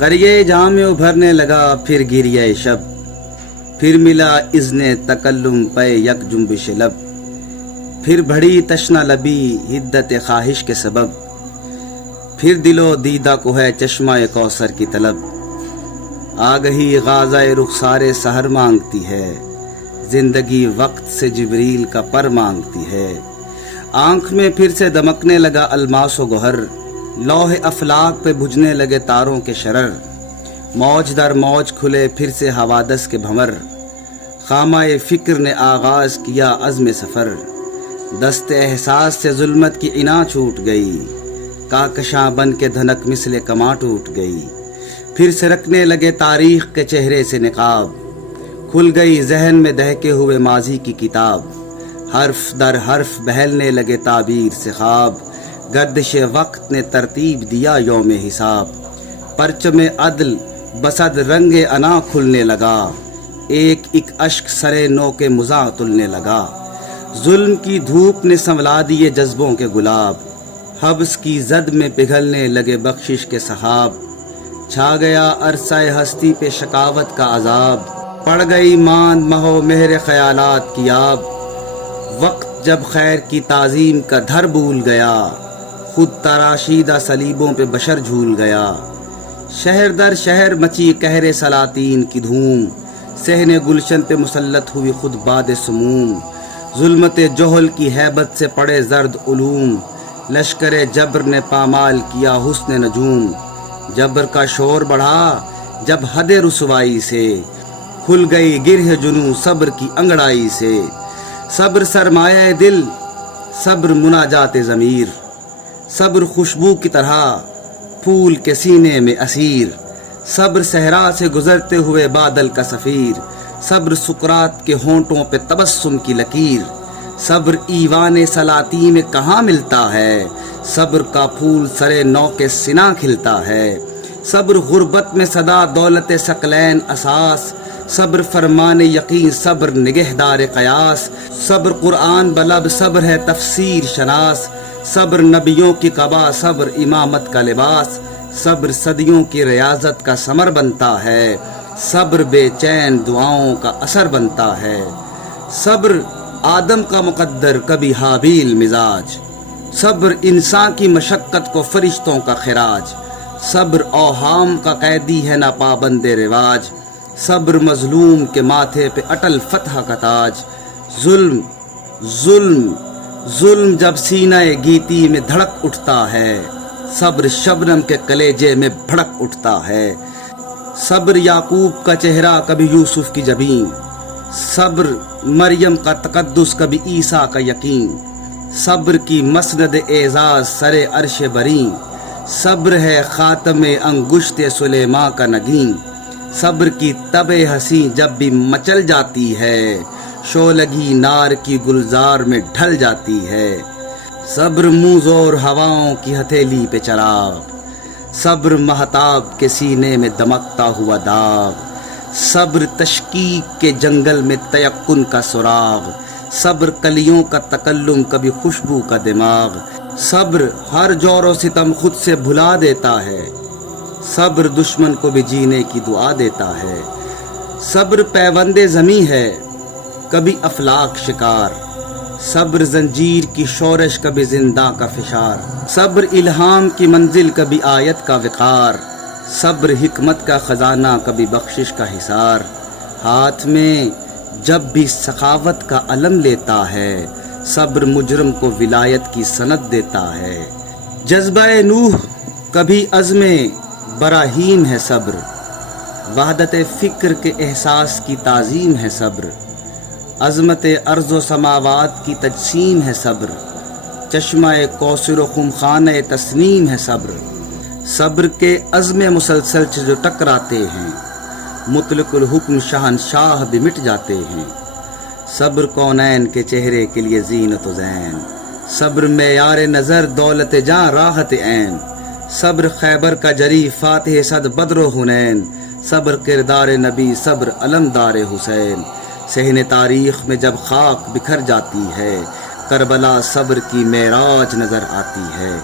قریے جام میں ابھرنے لگا پھر گریہ شب، پھر ملا اذن تکلم پہ یک جنبش لب، پھر بڑھی تشنا لبی حدت خواہش کے سبب، پھر دلو دیدہ کو ہے چشمہ کوثر کی طلب، آ گئی غازہ رخسار سحر مانگتی ہے، زندگی وقت سے جبریل کا پر مانگتی ہے، آنکھ میں پھر سے دمکنے لگا الماس و گوہر، لوح افلاک پہ بجھنے لگے تاروں کے شرر، موج در موج کھلے پھر سے حوادث کے بھمر، خامہ فکر نے آغاز کیا عزم سفر، دست احساس سے ظلمت کی عنا چھوٹ گئی، کاکشاں بن کے دھنک مثل کماں ٹوٹ گئی، پھر سے رکھنے لگے تاریخ کے چہرے سے نقاب، کھل گئی ذہن میں دہکے ہوئے ماضی کی کتاب، حرف در حرف بہلنے لگے تعبیر سے خواب، گردش وقت نے ترتیب دیا یوم حساب، پرچم عدل بسد رنگ انا کھلنے لگا، ایک ایک اشک سرے نو کے مزاح تلنے لگا، ظلم کی دھوپ نے سنولا دیے جذبوں کے گلاب، حبس کی زد میں پگھلنے لگے بخشش کے سحاب، چھا گیا عرصہ ہستی پہ شقاوت کا عذاب، پڑ گئی ماند مہو مہر خیالات کی آب، وقت جب خیر کی تعظیم کا دھر بھول گیا، خود تراشیدہ صلیبوں پہ بشر جھول گیا، شہر در شہر مچی قہر سلاطین کی دھوم، صحن گلشن پہ مسلط ہوئی خود باد سموم، ظلمت جہل کی ہیبت سے پڑے زرد علوم، لشکر جبر نے پامال کیا حسن نجوم، جبر کا شور بڑھا جب حد رسوائی سے، کھل گئی گرہ جنوں صبر کی انگڑائی سے، صبر سرمایہ دل، صبر مناجات ضمیر، صبر خوشبو کی طرح پھول کے سینے میں اسیر، صبر صحرا سے گزرتے ہوئے بادل کا سفیر، صبر سکرات کے ہونٹوں پہ تبسم کی لکیر، صبر ایوان سلاطین میں کہاں ملتا ہے، صبر کا پھول سرے نو کے سنا کھلتا ہے، صبر غربت میں صدا دولت ثقلین اساس، صبر فرمان یقین، صبر نگہدار قیاس، صبر قرآن بلب، صبر ہے تفسیر شناس، صبر نبیوں کی قبا، صبر امامت کا لباس، صبر صدیوں کی ریاضت کا ثمر بنتا ہے، صبر بے چین دعاؤں کا اثر بنتا ہے، صبر آدم کا مقدر کبھی حابیل مزاج، صبر انسان کی مشقت کو فرشتوں کا خراج، صبر اوہام کا قیدی ہے نہ پابند رواج، صبر مظلوم کے ماتھے پہ اٹل فتح کا تاج، ظلم ظلم ظلم جب سینہ گیتی میں دھڑک اٹھتا ہے، صبر شبنم کے کلیجے میں بھڑک اٹھتا ہے، صبر یعقوب کا چہرہ کبھی یوسف کی جبین، صبر مریم کا تقدس کبھی عیسیٰ کا یقین، صبر کی مسند اعزاز سرے عرش بریں، صبر ہے خاتم انگشت سلیماں کا نگین، صبر کی تب ہنسی جب بھی مچل جاتی ہے، شولگی نار کی گلزار میں ڈھل جاتی ہے، صبر موزور ہواؤں کی ہتھیلی پہ چراغ، صبر مہتاب کے سینے میں دمکتا ہوا داغ، صبر تشکیک کے جنگل میں تیقن کا سراغ، صبر کلیوں کا تکلم کبھی خوشبو کا دماغ، صبر ہر جور و ستم خود سے بھلا دیتا ہے، صبر دشمن کو بھی جینے کی دعا دیتا ہے، صبر پیوند زمیں ہے کبھی افلاک شکار، صبر زنجیر کی شورش کبھی زندہ کا فشار، صبر الہام کی منزل کبھی آیت کا وقار، صبر حکمت کا خزانہ کبھی بخشش کا حصار، ہاتھ میں جب بھی سخاوت کا علم لیتا ہے، صبر مجرم کو ولایت کی سند دیتا ہے، جذبہ نوح کبھی عزم براہیم ہے صبر، وحدت فکر کے احساس کی تعظیم ہے صبر، عظمت ارض و سماوات کی تجسیم ہے صبر، چشمہ کوثر و خمخانہ تسنیم ہے صبر، صبر کے عزم مسلسل سے جو ٹکراتے ہیں، مطلق الحکم شہنشاہ بھی مٹ جاتے ہیں، صبر کونین کے چہرے کے لیے زینت و زین، صبر معیار نظر دولت جاں راحت عین، صبر خیبر کا جری فاتح صد بدر و حنین، صبر کردار نبی، صبر علمدار حسین، صحن تاریخ میں جب خاک بکھر جاتی ہے، کربلا صبر کی معراج نظر آتی ہے۔